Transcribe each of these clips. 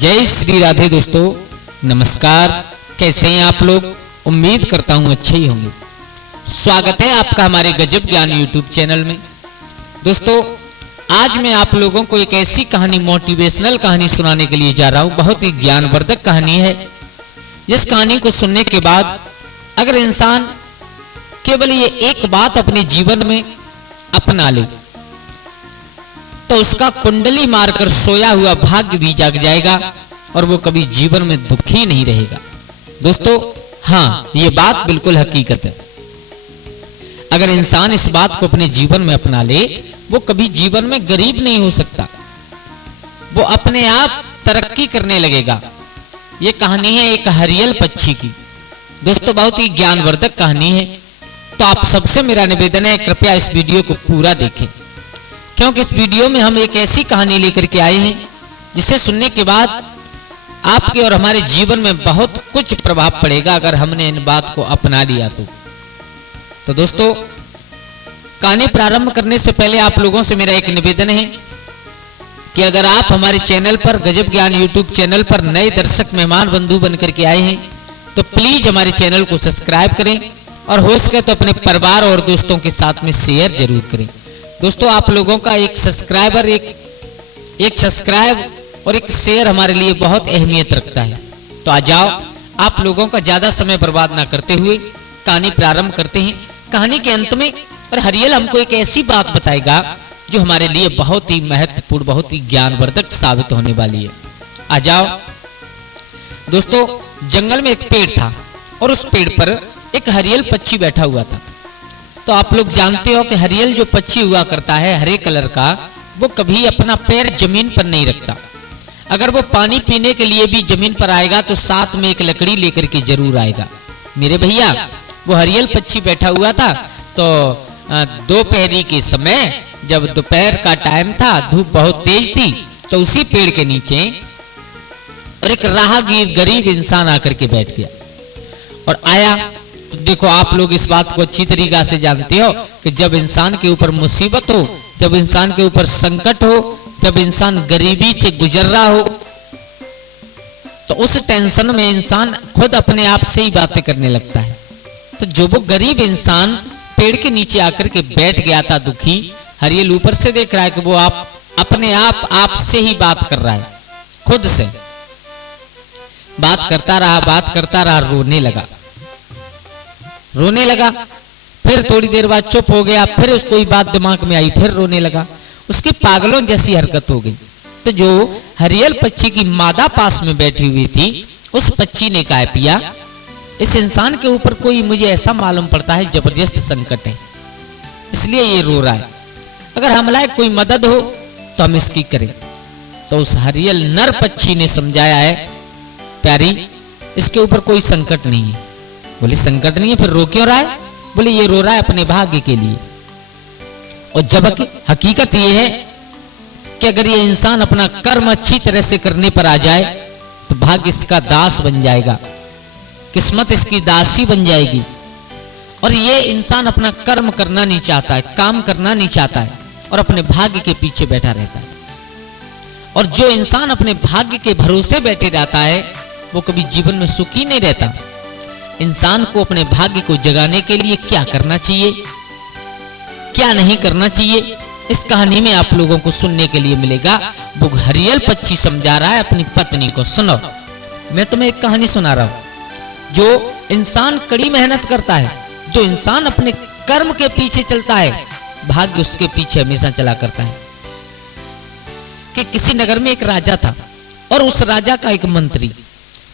जय श्री राधे दोस्तों, नमस्कार। कैसे हैं आप लोग? उम्मीद करता हूं अच्छे ही होंगे। स्वागत है आपका हमारे गजब ज्ञान यूट्यूब चैनल में। दोस्तों, आज मैं आप लोगों को एक ऐसी कहानी, मोटिवेशनल कहानी सुनाने के लिए जा रहा हूं। बहुत ही ज्ञानवर्धक कहानी है। जिस कहानी को सुनने के बाद अगर इंसान केवल ये एक बात अपने जीवन में अपना ले तो उसका कुंडली मारकर सोया हुआ भाग्य भी जाग जाएगा और वो कभी जीवन में दुखी नहीं रहेगा। दोस्तों, हाँ, ये बात बिल्कुल हकीकत है। अगर इंसान इस बात को अपने जीवन में अपना ले, वो कभी जीवन में गरीब नहीं हो सकता। वो अपने आप तरक्की करने लगेगा। ये कहानी है एक हरियल पक्षी की। दोस्तों, बहुत ही ज्ञानवर्धक कहानी है। तो आप सबसे मेरा निवेदन है, कृपया इस वीडियो को पूरा देखें, क्योंकि इस वीडियो में हम एक ऐसी कहानी लेकर के आए हैं जिसे सुनने के बाद आपके और हमारे जीवन में बहुत कुछ प्रभाव पड़ेगा अगर हमने इन बात को अपना लिया तो दोस्तों, कहानी प्रारंभ करने से पहले आप लोगों से मेरा एक निवेदन है कि अगर आप हमारे चैनल पर, गजब ज्ञान यूट्यूब चैनल पर नए दर्शक मेहमान बंधु बनकर के आए हैं तो प्लीज हमारे चैनल को सब्सक्राइब करें और हो सके तो अपने परिवार और दोस्तों के साथ में शेयर जरूर करें। दोस्तों, आप लोगों का एक सब्सक्राइब और एक शेयर हमारे लिए बहुत अहमियत रखता है। तो आ जाओ, आप लोगों का ज्यादा समय बर्बाद ना करते हुए कहानी प्रारंभ करते हैं। कहानी के अंत में और हरियल हमको एक ऐसी बात बताएगा जो हमारे लिए बहुत ही महत्वपूर्ण, बहुत ही ज्ञानवर्धक साबित होने वाली है। आ जाओ दोस्तों, जंगल में एक पेड़ था और उस पेड़ पर एक हरियल पक्षी बैठा हुआ था। तो आप लोग जानते हो कि हरियल जो पक्षी हुआ करता है हरे कलर का, वो कभी अपना पैर जमीन पर नहीं रखता। अगर वो पानी पीने के लिए भी जमीन पर आएगा तो साथ में एक लकड़ी लेकर के जरूर आएगा। मेरे भैया, वो हरियल पक्षी बैठा हुआ था। तो दोपहरी के समय, जब दोपहर का टाइम था, धूप बहुत तेज थी, तो उसी पेड़ के नीचे और एक राहगीर गरीब इंसान आकर के बैठ गया और आया। देखो, आप लोग इस बात को अच्छी तरीका से जानते हो कि जब इंसान के ऊपर मुसीबत हो, जब इंसान के ऊपर संकट हो, जब इंसान गरीबी से गुजर रहा हो, तो उस टेंशन में इंसान खुद अपने आप से ही बातें करने लगता है। तो जो वो गरीब इंसान पेड़ के नीचे आकर के बैठ गया था दुखी, हरियल ऊपर से देख रहा है कि वो अपने आप से ही बात कर रहा है, खुद से बात करता रहा, रोने लगा। फिर थोड़ी देर बाद चुप हो गया, फिर उसको ये बात दिमाग में आई, फिर रोने लगा। उसकी पागलों जैसी हरकत हो गई। तो जो हरियल पक्षी की मादा पास में बैठी हुई थी, उस पक्षी ने कहा, पिया, इस इंसान के ऊपर कोई, मुझे ऐसा मालूम पड़ता है, जबरदस्त संकट है, इसलिए ये रो रहा है। अगर हम लायक कोई मदद हो तो हम इसकी करें। तो उस हरियल नर पक्षी ने समझाया है, प्यारी, इसके ऊपर कोई संकट नहीं है। बोले, संकट नहीं है, फिर रो क्यों रहा है? बोले, ये रो रहा है अपने भाग्य के लिए। और जब हकीकत ये है कि अगर ये इंसान अपना कर्म अच्छी तरह से करने पर आ जाए तो भाग्य इसका दास बन जाएगा, किस्मत इसकी दासी बन जाएगी। और ये इंसान अपना कर्म करना नहीं चाहता है, काम करना नहीं चाहता है और अपने भाग्य के पीछे बैठा रहता है। और जो इंसान अपने भाग्य के भरोसे बैठे रहता है वो कभी जीवन में सुखी नहीं रहता। इंसान को अपने भाग्य को जगाने के लिए क्या करना चाहिए, क्या नहीं करना चाहिए, इस कहानी में आप लोगों को सुनने के लिए मिलेगा। वो हरियल पक्षी समझा रहा है अपनी पत्नी को। सुनो, मैं तुम्हें एक कहानी सुना रहा हूं। जो इंसान कड़ी मेहनत करता है, जो इंसान अपने कर्म के पीछे चलता है, भाग्य उसके पीछे हमेशा चला करता है। कि किसी नगर में एक राजा था और उस राजा का एक मंत्री।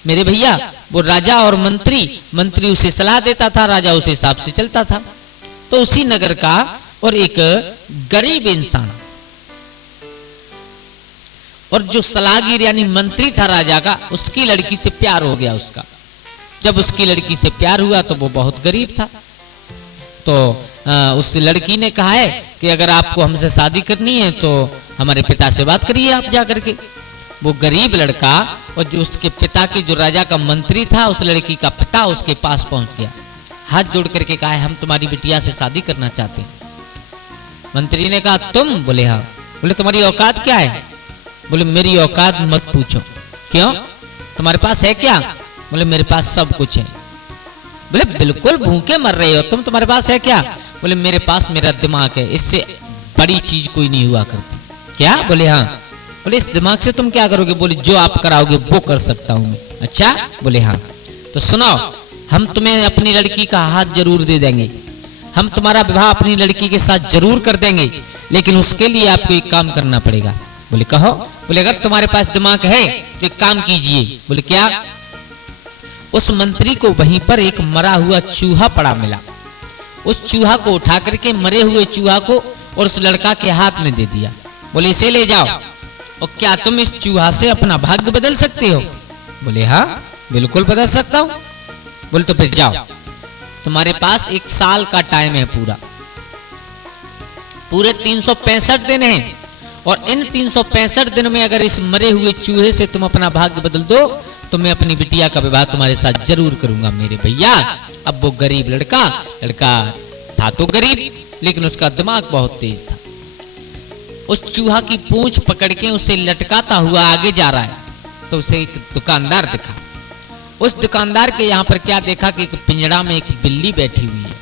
मेरे भैया, वो राजा और मंत्री उसे सलाह देता था, राजा उसे हिसाब से चलता था। तो उसी नगर का और एक गरीब इंसान, और जो सलाहगीर यानी मंत्री था राजा का, उसकी लड़की से प्यार हो गया उसका। जब उसकी लड़की से प्यार हुआ तो वो बहुत गरीब था। तो उस लड़की ने कहा है कि अगर आपको हमसे शादी करनी है तो हमारे पिता से बात करिए आप जा करके। वो गरीब लड़का और जो उसके पिता के, जो राजा का मंत्री था, उस लड़की का पिता उसके पास पहुंच गया, हाथ जोड़ करके कहा, हम तुम्हारी बिटिया से शादी करना चाहते हैं। मंत्री ने कहा, तुम? बोले, हाँ। बोले, तुम्हारी औकात क्या है? बोले, मेरी औकात मत पूछो, क्यों, तुम्हारे पास है क्या? बोले मेरे पास सब कुछ है। बोले बिल्कुल भूखे मर रहे हो तुम, तुम्हारे पास है क्या? बोले मेरे पास मेरा दिमाग है, इससे बड़ी चीज कोई नहीं हुआ करती। क्या? बोले हाँ। बोले इस दिमाग से तुम क्या करोगे? बोले जो आप कराओगे वो कर सकता हूं मैं। अच्छा? बोले हाँ। तो सुनो, हम तुम्हें अपनी लड़की का हाथ जरूर दे देंगे, हम तुम्हारा विवाह अपनी लड़की के साथ जरूर कर देंगे, लेकिन उसके लिए आपको एक काम करना पड़ेगा। बोले कहो। बोले अगर तुम्हारे पास दिमाग है तो एक काम कीजिए। बोले क्या? उस मंत्री को वहीं पर एक मरा हुआ चूहा पड़ा मिला, उस चूहा को उठा करके, मरे हुए चूहा को, और उस लड़का के हाथ में दे दिया। बोले इसे ले जाओ, और क्या तुम इस चूहा से अपना भाग्य बदल सकते हो? बोले हाँ बिल्कुल बदल सकता हूं। बोले तो फिर जाओ, तुम्हारे पास 1 साल का टाइम है, पूरे 365 दिन हैं, और इन 365 दिन में अगर इस मरे हुए चूहे से तुम अपना भाग्य बदल दो तो मैं अपनी बिटिया का विवाह तुम्हारे साथ जरूर करूंगा मेरे भैया। अब वो गरीब लड़का था तो गरीब, लेकिन उसका दिमाग बहुत तेज था। उस चूहा की पूंछ पकड़ के उसे लटकाता हुआ आगे जा रहा है, तो उसे एक दुकानदार दिखा। उस दुकानदार के यहाँ पर क्या देखा कि एक पिंजड़ा में एक बिल्ली बैठी हुई है।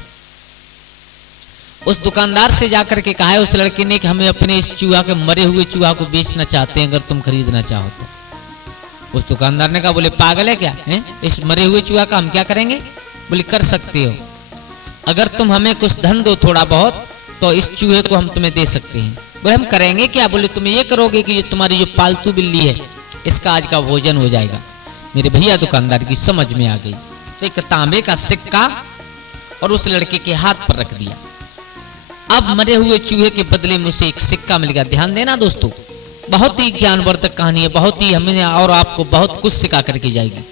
उस दुकानदार से जाकर के कहा है उस लड़के ने कि हमें अपने इस चूहा के, मरे हुए चूहा को बेचना चाहते हैं, अगर तुम खरीदना चाहो तो। उस दुकानदार ने कहा बोले पागल है क्या है? इस मरे हुए चूहा का हम क्या करेंगे? बोले कर सकते हो, अगर तुम हमें कुछ धन दो थोड़ा बहुत, तो इस चूहे को हम तुम्हें दे सकते हैं। बोले हम करेंगे क्या? बोले तुम ये करोगे कि तुम्हारी जो पालतू बिल्ली है इसका आज का भोजन हो जाएगा। मेरे भैया दुकानदार की समझ में आ गई, तो एक तांबे का सिक्का और उस लड़के के हाथ पर रख दिया। अब मरे हुए चूहे के बदले में उसे एक सिक्का मिल गया। ध्यान देना दोस्तों, बहुत ही ज्ञानवर्धक कहानी है, बहुत ही हमें और आपको बहुत कुछ सिखा करके जाएगी।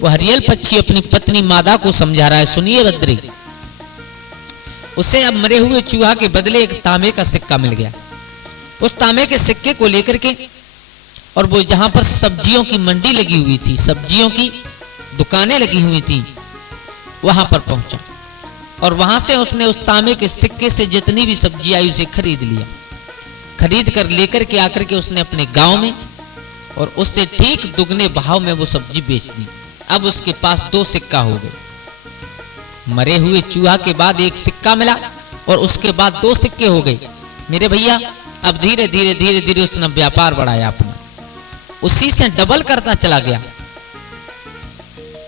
वो हरियल पक्षी अपनी पत्नी मादा को समझा रहा है, सुनिए बद्री। उसे अब मरे हुए चूहा के बदले एक तांबे का सिक्का मिल गया। उस तांबे के सिक्के को लेकर के, और वो जहां पर सब्जियों की मंडी लगी हुई थी, सब्जियों की दुकानें लगी हुई थी, वहां पर पहुंचा, और वहां से उसने उस तांबे के सिक्के से जितनी भी सब्जी आई उसे खरीद लिया। खरीद कर लेकर के आकर के उसने अपने गांव में, और उससे ठीक दुगने भाव में वो सब्जी बेच दी। अब उसके पास 2 सिक्का हो गए। मरे हुए चूहा के बाद एक सिक्का मिला, और उसके बाद 2 सिक्के हो गए। मेरे भैया अब धीरे धीरे धीरे धीरे उसने व्यापार बढ़ाया अपना, उसी से डबल करता चला गया।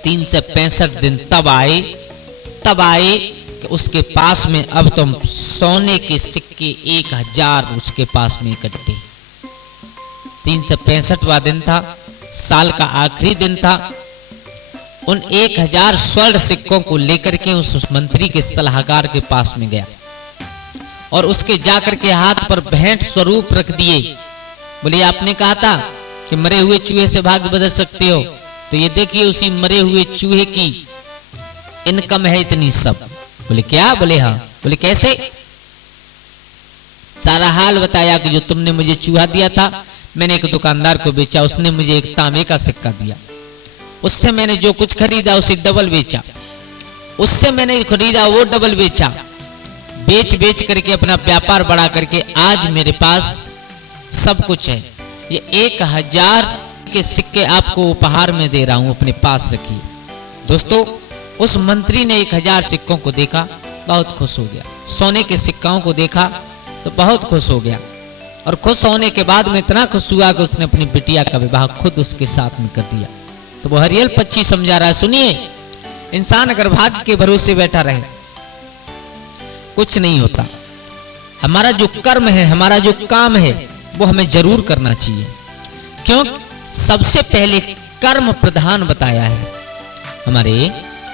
365 दिन तब आए कि उसके पास में अब तो सोने के सिक्के 1000 उसके पास में इकट्ठे। 365वां दिन था, साल का आखिरी दिन था। उन 1000 स्वर्ण सिक्कों को लेकर के उस मंत्री के सलाहकार के पास में गया, और उसके जाकर के हाथ पर भेंट स्वरूप रख दिए। बोले आपने कहा था कि मरे हुए चूहे से भाग्य बदल सकते हो, तो ये देखिए उसी मरे हुए चूहे की इनकम है इतनी सब। बोले क्या? बोले हाँ। बोले कैसे? सारा हाल बताया कि जो तुमने मुझे चूहा दिया था, मैंने एक दुकानदार को बेचा, उसने मुझे एक तांबे का सिक्का दिया, उससे मैंने जो कुछ खरीदा उसे डबल बेचा, उससे मैंने खरीदा वो डबल बेचा, बेच करके अपना व्यापार बढ़ा करके आज मेरे पास सब कुछ है। ये 1000 के सिक्के आपको उपहार में दे रहा हूं, अपने पास रखिए। दोस्तों उस मंत्री ने 1000 सिक्कों को देखा, बहुत खुश हो गया। सोने के सिक्कों को देखा तो बहुत खुश हो गया, और खुश होने के बाद में इतना खुश हुआ कि उसने अपनी बिटिया का विवाह खुद उसके साथ में कर दिया। तो वो हरियल पक्षी समझा रहा है, सुनिए, इंसान अगर भाग्य के भरोसे बैठा रहे कुछ नहीं होता। हमारा जो कर्म है, हमारा जो काम है, वो हमें जरूर करना चाहिए। क्यों? सबसे पहले कर्म प्रधान बताया है। हमारे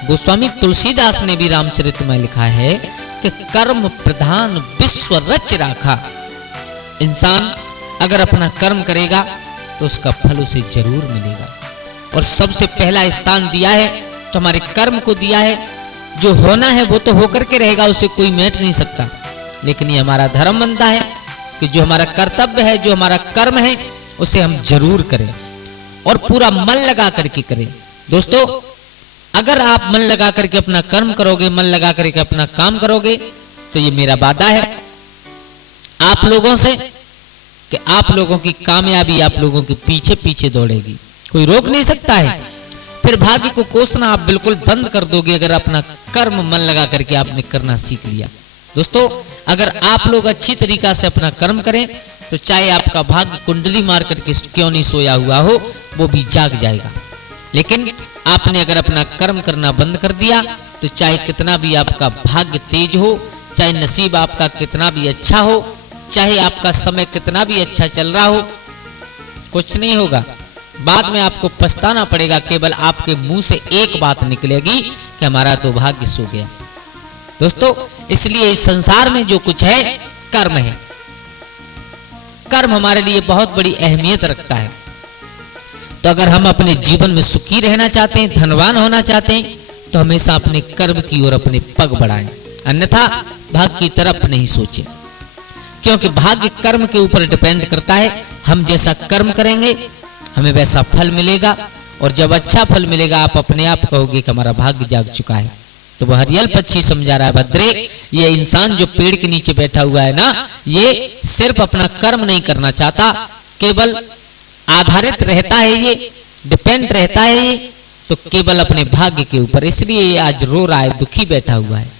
गोस्वामी तुलसीदास ने भी रामचरित में लिखा है कि कर्म प्रधान विश्व रच राखा। इंसान अगर अपना कर्म करेगा तो उसका फल उसे जरूर मिलेगा। और सबसे पहला स्थान दिया है तो हमारे कर्म को दिया है। जो होना है वो तो होकर के रहेगा, उसे कोई मेट नहीं सकता, लेकिन ये हमारा धर्म बनता है कि जो हमारा कर्तव्य है, जो हमारा कर्म है, उसे हम जरूर करें और पूरा मन लगा करके करें। दोस्तों अगर आप मन लगा करके अपना कर्म करोगे, मन लगा करके अपना काम करोगे, तो ये मेरा वादा है आप लोगों से कि आप लोगों की कामयाबी आप लोगों के पीछे पीछे दौड़ेगी कोई रोक नहीं सकता है। फिर भाग्य को कोसना आप बिल्कुल बंद कर दोगे अगर अपना कर्म मन लगा करके आपने करना सीख लिया। दोस्तों, अगर आप लोग अच्छी तरीका से अपना कर्म करें तो चाहे आपका भाग्य कुंडली मार करके क्यों नहीं सोया हुआ हो, वो भी जाग जाएगा। लेकिन आपने अगर अपना कर्म करना बंद कर दिया तो चाहे कितना भी आपका भाग्य तेज हो, चाहे नसीब आपका कितना भी अच्छा हो, चाहे आपका समय कितना भी अच्छा चल रहा हो, कुछ नहीं होगा। बाद में आपको पछताना पड़ेगा। केवल आपके मुंह से एक बात निकलेगी कि हमारा तो भाग्य सो गया। दोस्तों, इसलिए इस संसार में जो कुछ है कर्म है। कर्म हमारे लिए बहुत बड़ी अहमियत रखता है। तो अगर हम अपने जीवन में सुखी रहना चाहते हैं, धनवान होना चाहते हैं, तो हमेशा अपने कर्म की ओर अपने पग बढ़ाएं, अन्यथा भाग्य की तरफ नहीं सोचें। क्योंकि भाग्य कर्म के ऊपर डिपेंड करता है। हम जैसा कर्म करेंगे हमें वैसा फल मिलेगा, और जब अच्छा फल मिलेगा आप अपने आप कहोगे कि हमारा भाग्य जाग चुका है। तो वह हरियल पक्षी समझा रहा है, भद्रे, ये इंसान जो पेड़ के नीचे बैठा हुआ है ना, ये सिर्फ अपना कर्म नहीं करना चाहता, केवल आधारित रहता है, ये डिपेंड रहता है ये तो केवल अपने भाग्य के ऊपर। इसलिए ये आज रो रहा है, दुखी बैठा हुआ है।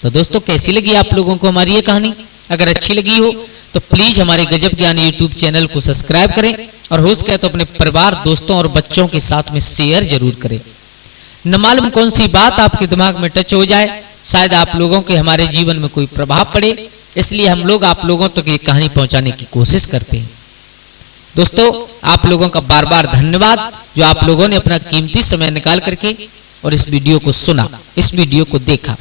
तो दोस्तों, कैसी लगी आप लोगों को हमारी ये कहानी? अगर अच्छी लगी हो तो प्लीज हमारे गजब ज्ञान यूट्यूब चैनल को सब्सक्राइब करें, और हो सके तो अपने परिवार, दोस्तों और बच्चों के साथ में शेयर जरूर करें। न मालूम कौन सी बात आपके दिमाग में टच हो जाए, शायद आप लोगों के हमारे जीवन में कोई प्रभाव पड़े, इसलिए हम लोग आप लोगों तक ये कहानी पहुंचाने की कोशिश करते हैं। दोस्तों, आप लोगों का बार बार धन्यवाद जो आप लोगों ने अपना कीमती समय निकाल करके और इस वीडियो को सुना, इस वीडियो को देखा।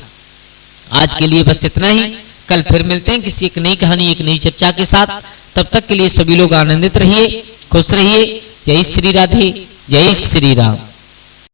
आज के लिए बस इतना ही। कल फिर मिलते हैं किसी एक नई कहानी, एक नई चर्चा के साथ। तब तक के लिए सभी लोग आनंदित रहिए, खुश रहिए। जय श्री राधे, जय श्री राम।